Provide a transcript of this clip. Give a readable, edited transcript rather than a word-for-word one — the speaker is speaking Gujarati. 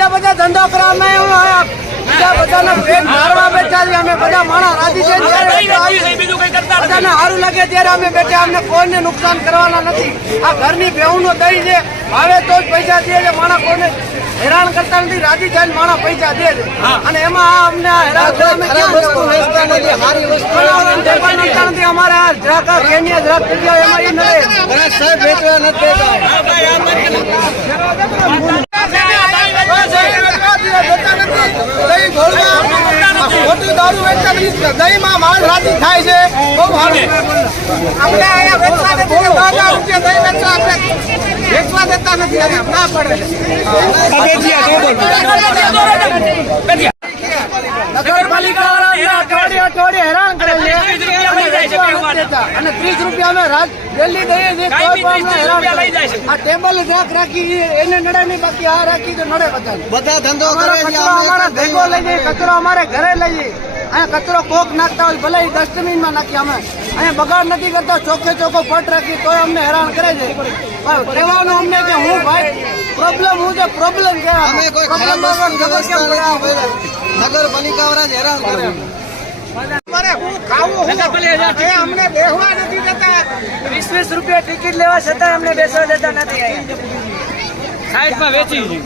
બીજા બધા ધંધો કરવા બીજા બધાને પેટ મારવા બેઠા છે અમે બધા માણસ રાજી છે બધાને સારું લાગે ત્યારે અમે બેઠા અમને કોઈને નુકસાન કરવાના નથી આ ઘરની ભેહુંનો દહીં છે આવે તો જ પૈસા દે છે માણસ કોઈને હેરાન કરતા નથી રાજી થઈને માણસ પૈસા દે છે અને એમાં અમને હેરાન નથી અમારા જરાક કેનિયા જરાક જગ્યા એમાં એ નડે સાહેબ વેચવા નથી દહીંમાં માલ રાજી થાય છે બહુ સારું આપણે અહીંયા વેચવા નથી વેચવા દેતા નથી ના પડે નગરપાલિકા હેરાન કરે છે અને 30 રૂપિયા અમે દિલ્હી દઈએ છીએ આ ટેબલ રાખી એને નડે નહીં બાકી આ રાખી તો નડે બધા ધંધો કરે અમારા ભેગો લઈ જઈએ કચરો અમારે ઘરે લઈ જઈએ અહીંયા કચરો કોક નાખતા હોય ભલે ડસ્ટબિન માં નાખીએ અમે અહીંયા બગાડ નથી કરતો ચોખ્ખે ચોખ્ખો પટ રાખી તોય અમને હેરાન કરે છે કહેવાનું અમને કે હું ભાઈ પ્રોબ્લેમ હું છે પ્રોબ્લેમ કે નગરપાલિકા વાળા હેરાન કરે અમને બેસવા નથી દેતા 20 રૂપિયા ટિકિટ લેવા છતાં અમને બેસવા દેતા નથી સાઈડમાં વેચી